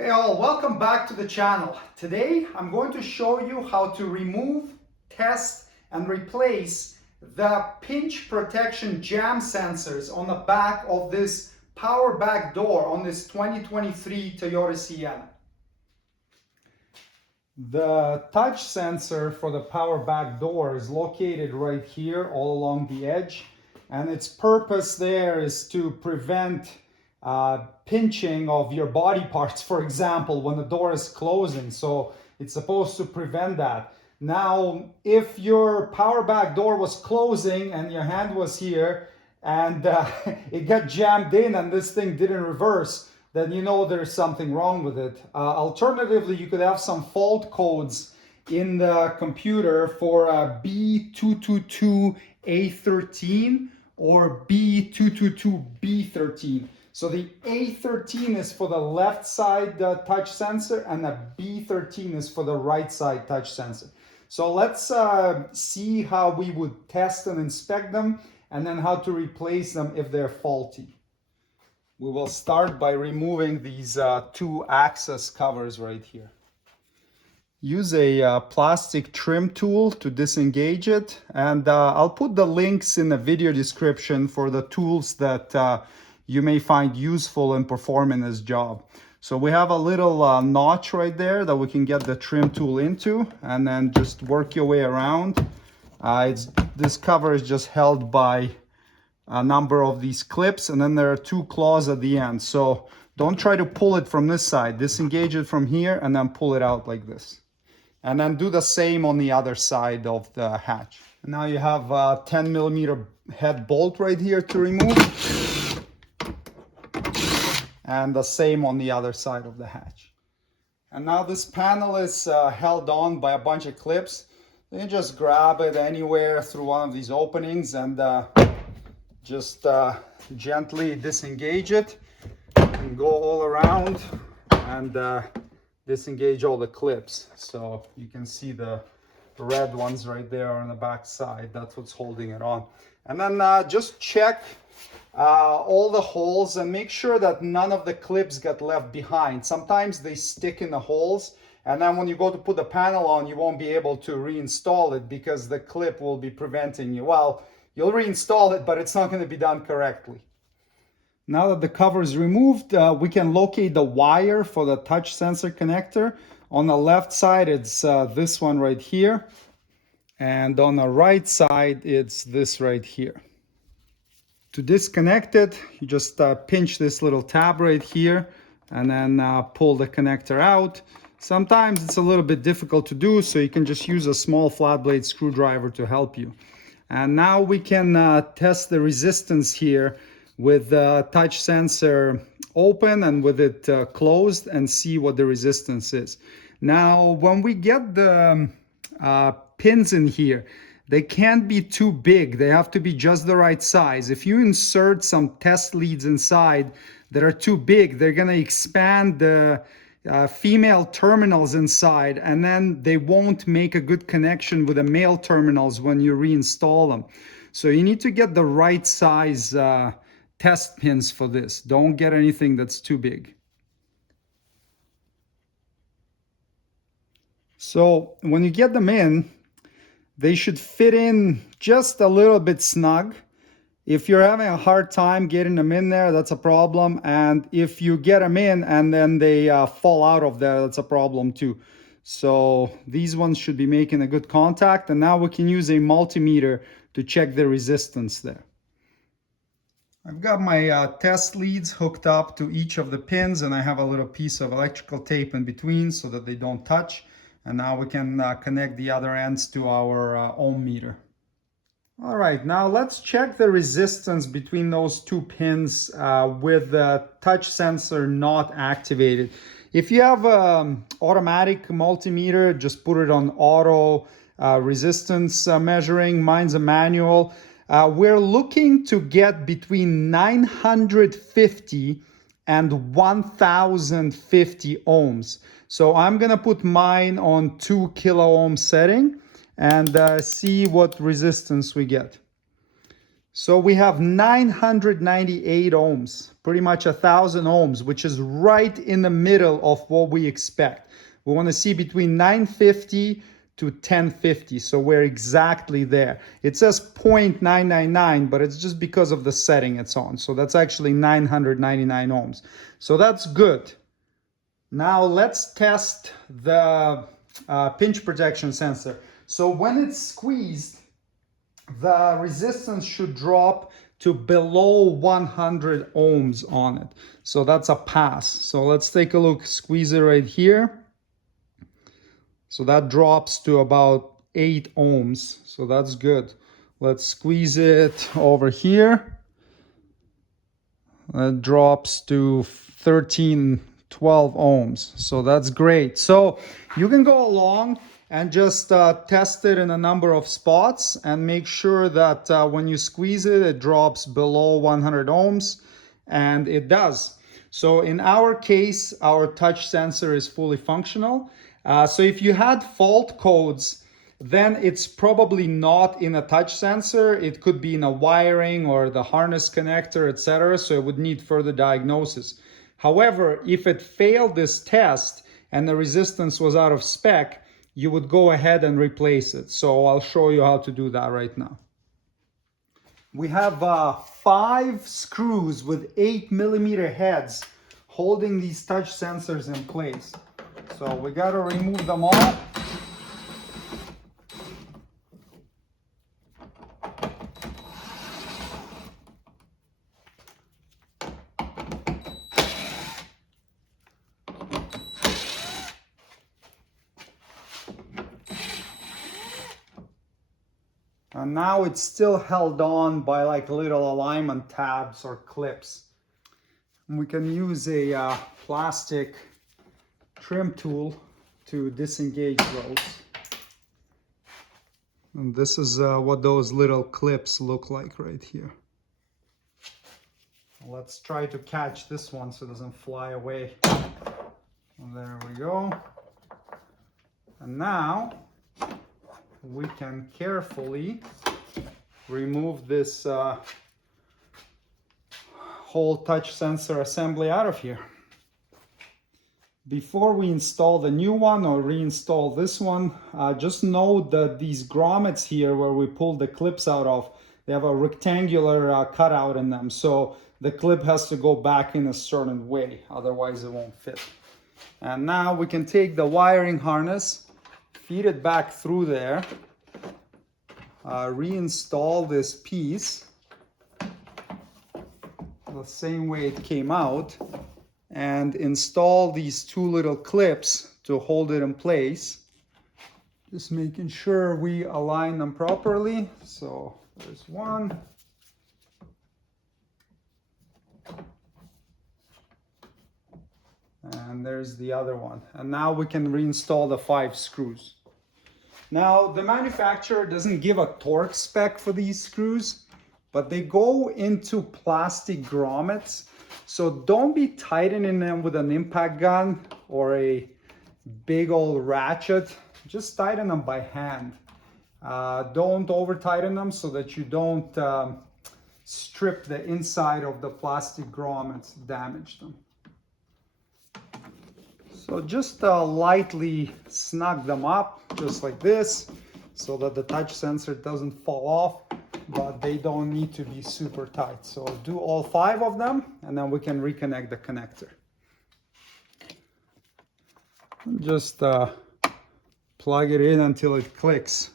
Hey all, welcome back to the channel. Today I'm going to show you how to remove, test and replace the pinch protection jam sensors on the back of this power back door on this 2023 Toyota Sienna. The touch sensor for the power back door is located right here all along the edge, and its purpose there is to prevent pinching of your body parts, for example, when the door is closing. So it's supposed to prevent that. Now, if your power back door was closing and your hand was here and it got jammed in and this thing didn't reverse, then you know there's something wrong with it. Alternatively, you could have some fault codes in the computer for B222A13 or B222B13. So the A13 is for the left side touch sensor and the B13 is for the right side touch sensor. So let's see how we would test and inspect them and then how to replace them if they're faulty. We will start by removing these two access covers right here. Use a plastic trim tool to disengage it, and I'll put the links in the video description for the tools that you may find useful in performing this job. So we have a little notch right there that we can get the trim tool into, and then just work your way around. This cover is just held by a number of these clips, and then there are two claws at the end. So don't try to pull it from this side. Disengage it from here and then pull it out like this. And then do the same on the other side of the hatch. And now you have a 10mm head bolt right here to remove. And the same on the other side of the hatch. And now this panel is held on by a bunch of clips. You just grab it anywhere through one of these openings and just gently disengage it and go all around and disengage all the clips. So you can see the red ones right there on the back side. That's what's holding it on. And then just check all the holes and make sure that none of the clips got left behind. Sometimes they stick in the holes, and then when you go to put the panel on, you won't be able to reinstall it because the clip will be preventing you. Well, you'll reinstall it, but it's not going to be done correctly. Now that the cover is removed, we can locate the wire for the touch sensor connector. On the left side, it's this one right here. And on the right side, it's this right here. To disconnect it, you just pinch this little tab right here and then pull the connector out. Sometimes it's a little bit difficult to do, so you can just use a small flat blade screwdriver to help you. And now we can test the resistance here with the touch sensor open and with it closed and see what the resistance is. Now, when we get the pins in here, they can't be too big. They have to be just the right size. If you insert some test leads inside that are too big, they're going to expand the female terminals inside, and then they won't make a good connection with the male terminals when you reinstall them. So you need to get the right size test pins for this. Don't get anything that's too big. So when you get them in, they should fit in just a little bit snug. If you're having a hard time getting them in there, that's a problem. And if you get them in and then they fall out of there, that's a problem too. So these ones should be making a good contact. And now we can use a multimeter to check the resistance there. I've got my test leads hooked up to each of the pins, and I have a little piece of electrical tape in between so that they don't touch. And now we can connect the other ends to our ohm meter. All right, now let's check the resistance between those two pins with the touch sensor not activated. If you have an automatic multimeter, just put it on auto resistance measuring. Mine's a manual. We're looking to get between 950 and 1050 ohms. So I'm gonna put mine on 2 kilo ohm setting and see what resistance we get. So we have 998 ohms, pretty much 1,000 ohms, which is right in the middle of what we expect. We want to see between 950 to 1050, so we're exactly there. It says 0.999, but it's just because of the setting it's on. So that's actually 999 ohms. So that's good. Now let's test the pinch protection sensor. So when it's squeezed, the resistance should drop to below 100 ohms on it. So that's a pass. So let's take a look, squeeze it right here. So that drops to about 8 ohms. So that's good. Let's squeeze it over here. That drops to 13, 12 ohms. So that's great. So you can go along and just test it in a number of spots and make sure that when you squeeze it, it drops below 100 ohms, and it does. So in our case, our touch sensor is fully functional. So if you had fault codes, then it's probably not in a touch sensor. It could be in a wiring or the harness connector, etc. So it would need further diagnosis. However, if it failed this test and the resistance was out of spec, you would go ahead and replace it. So I'll show you how to do that right now. We have 5 screws with 8mm heads holding these touch sensors in place. So we got to remove them all. And now it's still held on by like little alignment tabs or clips. And we can use a plastic trim tool to disengage those. And this is what those little clips look like right here. Let's try to catch this one so it doesn't fly away. And there we go. And now we can carefully remove this whole touch sensor assembly out of here. Before we install the new one or reinstall this one, just note that these grommets here where we pulled the clips out of, they have a rectangular cutout in them. So the clip has to go back in a certain way, otherwise it won't fit. And now we can take the wiring harness, feed it back through there, reinstall this piece the same way it came out, and install these 2 little clips to hold it in place. Just making sure we align them properly. So there's one. And there's the other one. And now we can reinstall the 5 screws. Now, the manufacturer doesn't give a torque spec for these screws, but they go into plastic grommets. So don't be tightening them with an impact gun or a big old ratchet. Just tighten them by hand. Don't over tighten them so that you don't strip the inside of the plastic grommets, damage them. So just lightly snug them up, just like this, so that the touch sensor doesn't fall off, but they don't need to be super tight. So do all 5 of them, and then we can reconnect the connector. Just plug it in until it clicks.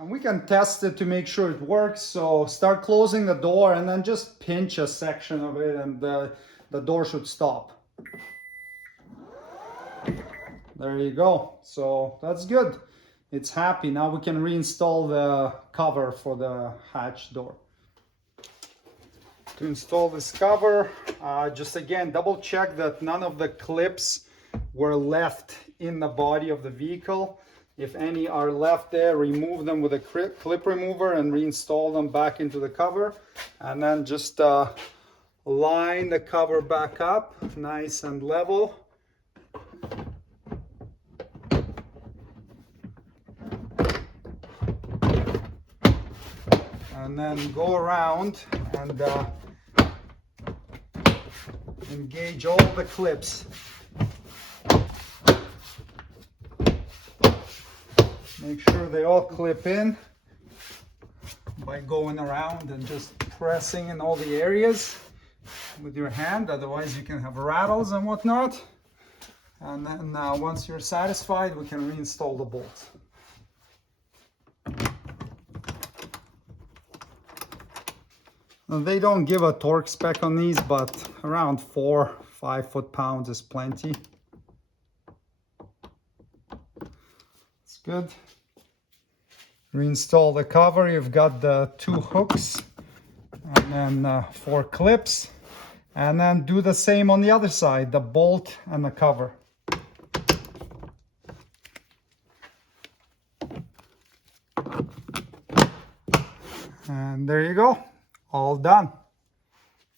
And we can test it to make sure it works. So start closing the door and then just pinch a section of it and the door should stop. There you go. So that's good. It's happy. Now we can reinstall the cover for the hatch door. To install this cover, just again, double check that none of the clips were left in the body of the vehicle. If any are left there, remove them with a clip remover and reinstall them back into the cover. And then just line the cover back up, nice and level. And and then go around and engage all the clips. Make sure they all clip in by going around and just pressing in all the areas with your hand, otherwise you can have rattles and whatnot. And then once you're satisfied, we can reinstall the bolt. Now, they don't give a torque spec on these, but around 4-5 foot-pounds is plenty. It's good. Reinstall the cover. You've got the 2 hooks and then 4 clips, and then do the same on the other side, the bolt and the cover. And there you go, all done.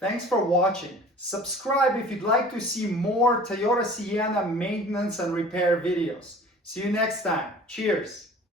Thanks for watching. Subscribe if you'd like to see more Toyota Sienna maintenance and repair videos. See you next time. Cheers.